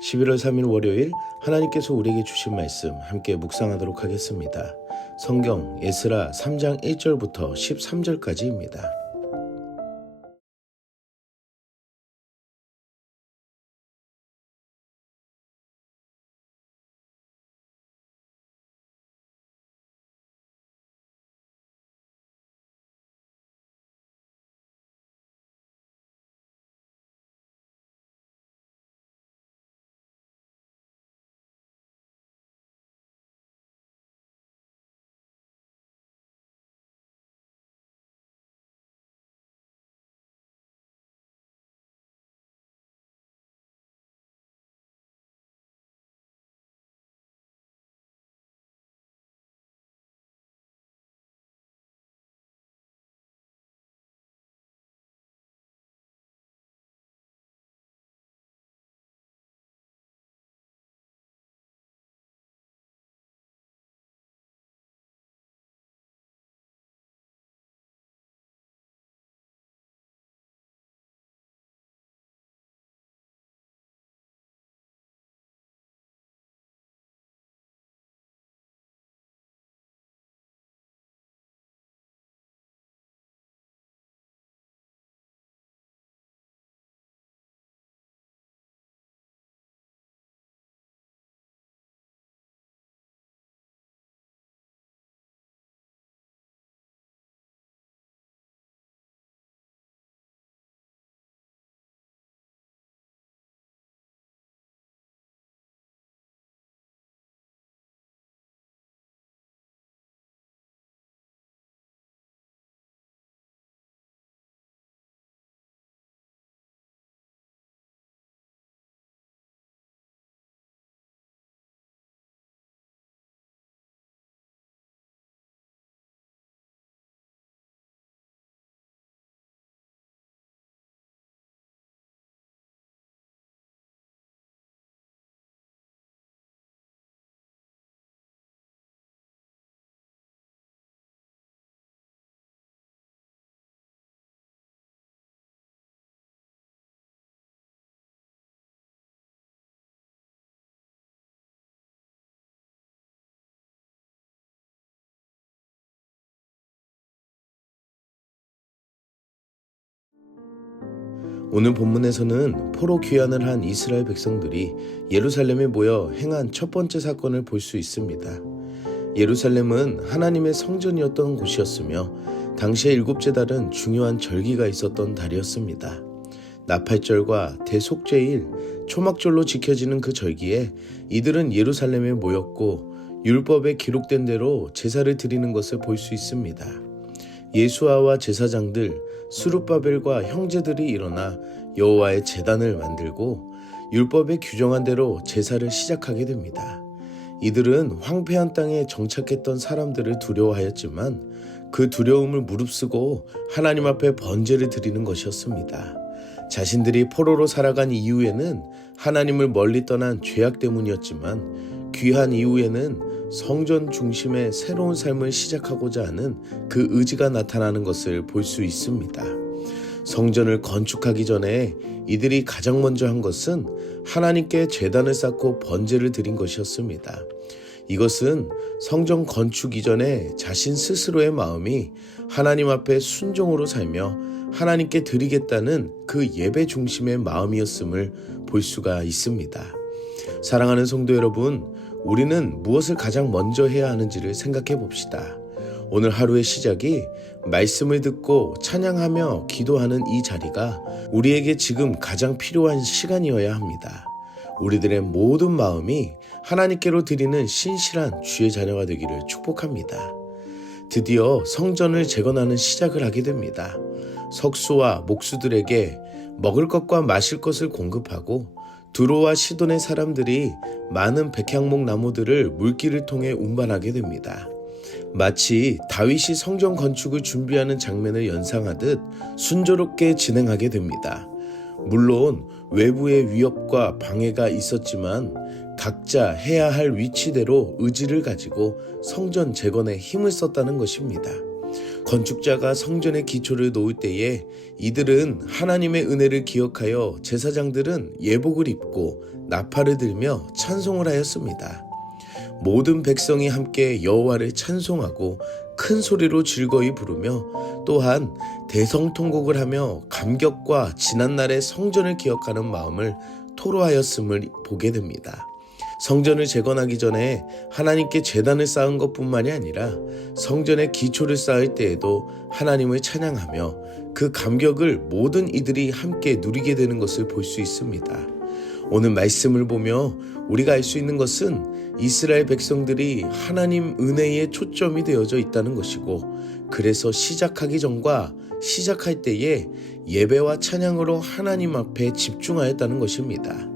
11월 3일 월요일 하나님께서 우리에게 주신 말씀 함께 묵상하도록 하겠습니다. 성경 에스라 3장 1절부터 13절까지입니다. 오늘 본문에서는 포로 귀환을 한 이스라엘 백성들이 예루살렘에 모여 행한 첫 번째 사건을 볼 수 있습니다. 예루살렘은 하나님의 성전이었던 곳이었으며 당시의 일곱째 달은 중요한 절기가 있었던 달이었습니다. 나팔절과 대속죄일, 초막절로 지켜지는 그 절기에 이들은 예루살렘에 모였고 율법에 기록된 대로 제사를 드리는 것을 볼 수 있습니다. 예수아와 제사장들 수룹바벨과 형제들이 일어나 여호와의 제단을 만들고 율법에 규정한 대로 제사를 시작하게 됩니다. 이들은 황폐한 땅에 정착했던 사람들을 두려워하였지만 그 두려움을 무릅쓰고 하나님 앞에 번제를 드리는 것이었습니다. 자신들이 포로로 살아간 이후에는 하나님을 멀리 떠난 죄악 때문이었지만 귀한 이후에는 성전 중심의 새로운 삶을 시작하고자 하는 그 의지가 나타나는 것을 볼 수 있습니다. 성전을 건축하기 전에 이들이 가장 먼저 한 것은 하나님께 제단을 쌓고 번제를 드린 것이었습니다. 이것은 성전 건축 이전에 자신 스스로의 마음이 하나님 앞에 순종으로 살며 하나님께 드리겠다는 그 예배 중심의 마음이었음을 볼 수가 있습니다. 사랑하는 성도 여러분, 우리는 무엇을 가장 먼저 해야 하는지를 생각해 봅시다. 오늘 하루의 시작이 말씀을 듣고 찬양하며 기도하는 이 자리가 우리에게 지금 가장 필요한 시간이어야 합니다. 우리들의 모든 마음이 하나님께로 드리는 신실한 주의 자녀가 되기를 축복합니다. 드디어 성전을 재건하는 시작을 하게 됩니다. 석수와 목수들에게 먹을 것과 마실 것을 공급하고 두로와 시돈의 사람들이 많은 백향목 나무들을 물길을 통해 운반하게 됩니다. 마치 다윗이 성전 건축을 준비하는 장면을 연상하듯 순조롭게 진행하게 됩니다. 물론 외부의 위협과 방해가 있었지만 각자 해야 할 위치대로 의지를 가지고 성전 재건에 힘을 썼다는 것입니다. 건축자가 성전의 기초를 놓을 때에 이들은 하나님의 은혜를 기억하여 제사장들은 예복을 입고 나팔을 들며 찬송을 하였습니다. 모든 백성이 함께 여호와를 찬송하고 큰 소리로 즐거이 부르며 또한 대성통곡을 하며 감격과 지난날의 성전을 기억하는 마음을 토로하였음을 보게 됩니다. 성전을 재건하기 전에 하나님께 재단을 쌓은 것뿐만이 아니라 성전의 기초를 쌓을 때에도 하나님을 찬양하며 그 감격을 모든 이들이 함께 누리게 되는 것을 볼 수 있습니다. 오늘 말씀을 보며 우리가 알 수 있는 것은 이스라엘 백성들이 하나님 은혜에 초점이 되어져 있다는 것이고 그래서 시작하기 전과 시작할 때에 예배와 찬양으로 하나님 앞에 집중하였다는 것입니다.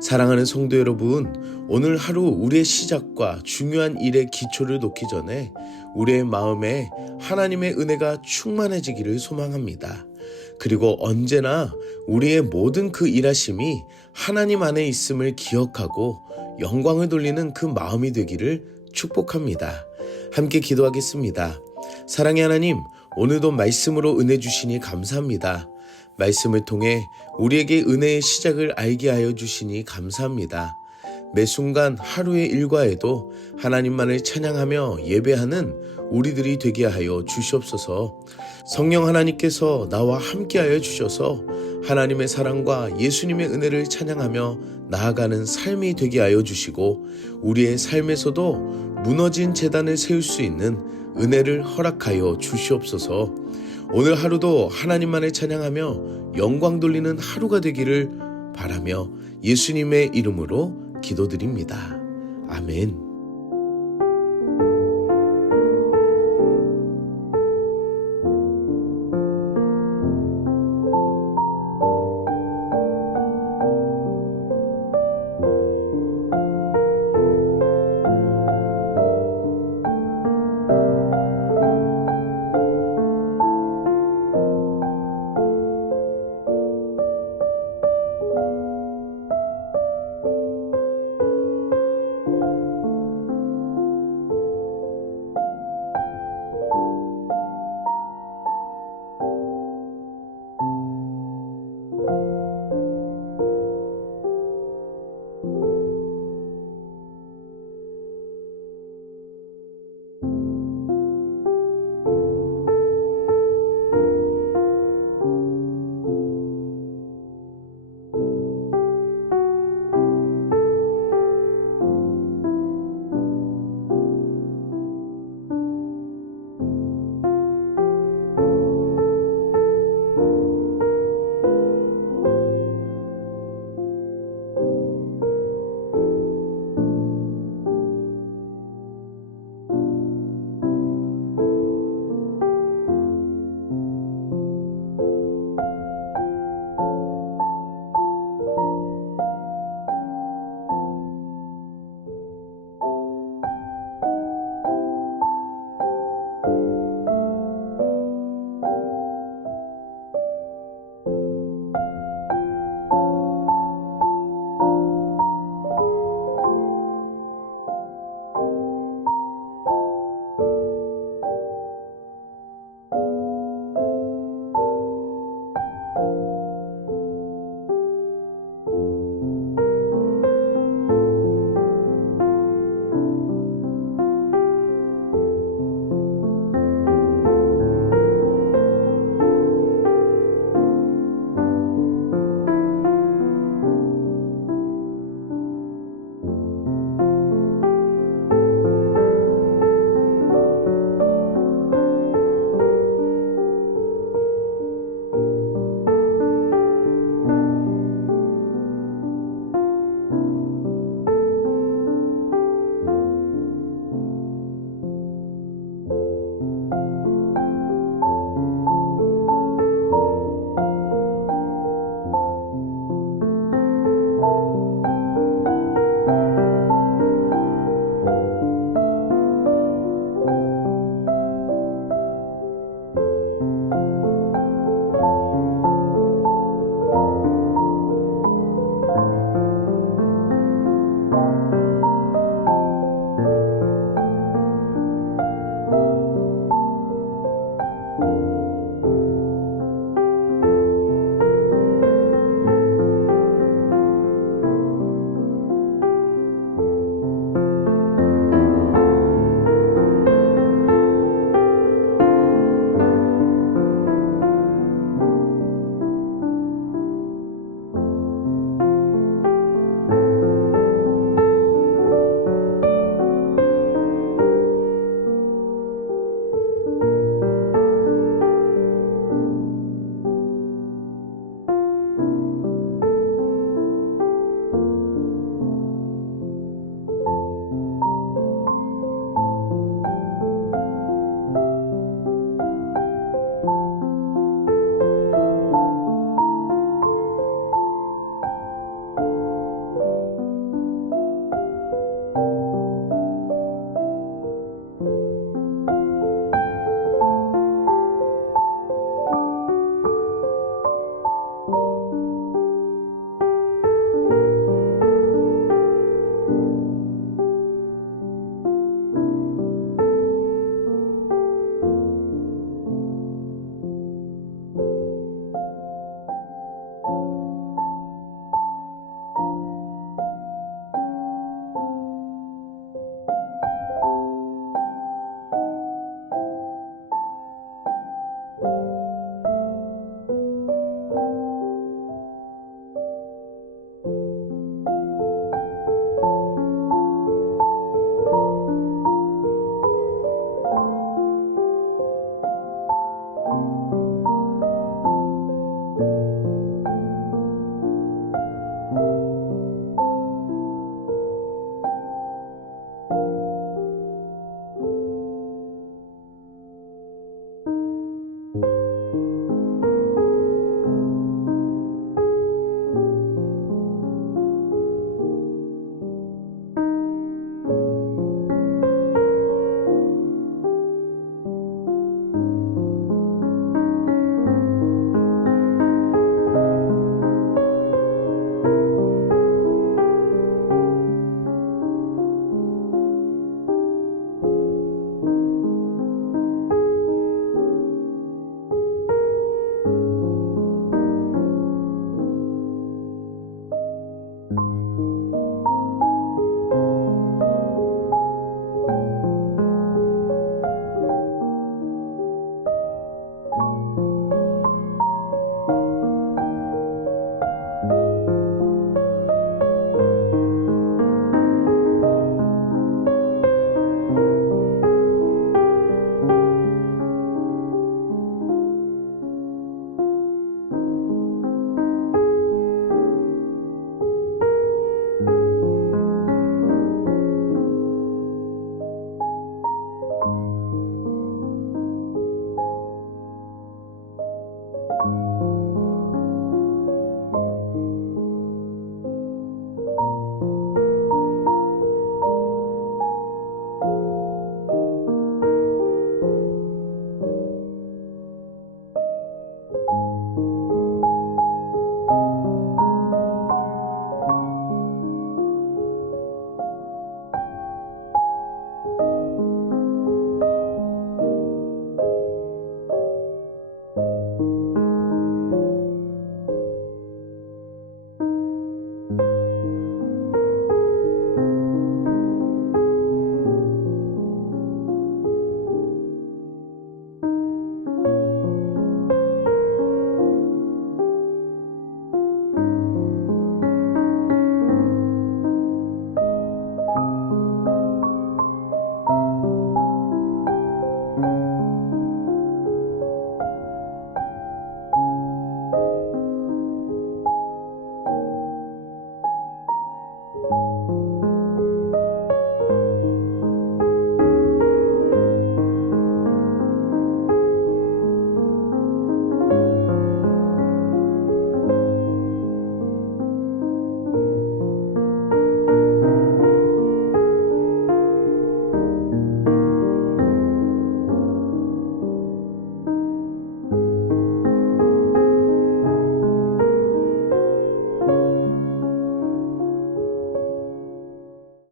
사랑하는 성도 여러분, 오늘 하루 우리의 시작과 중요한 일의 기초를 놓기 전에 우리의 마음에 하나님의 은혜가 충만해지기를 소망합니다. 그리고 언제나 우리의 모든 그 일하심이 하나님 안에 있음을 기억하고 영광을 돌리는 그 마음이 되기를 축복합니다. 함께 기도하겠습니다. 사랑의 하나님, 오늘도 말씀으로 은혜 주시니 감사합니다. 말씀을 통해 우리에게 은혜의 시작을 알게 하여 주시니 감사합니다. 매 순간 하루의 일과에도 하나님만을 찬양하며 예배하는 우리들이 되게 하여 주시옵소서. 성령 하나님께서 나와 함께하여 주셔서 하나님의 사랑과 예수님의 은혜를 찬양하며 나아가는 삶이 되게 하여 주시고 우리의 삶에서도 무너진 재단을 세울 수 있는 은혜를 허락하여 주시옵소서. 오늘 하루도 하나님만을 찬양하며 영광 돌리는 하루가 되기를 바라며 예수님의 이름으로 기도드립니다. 아멘.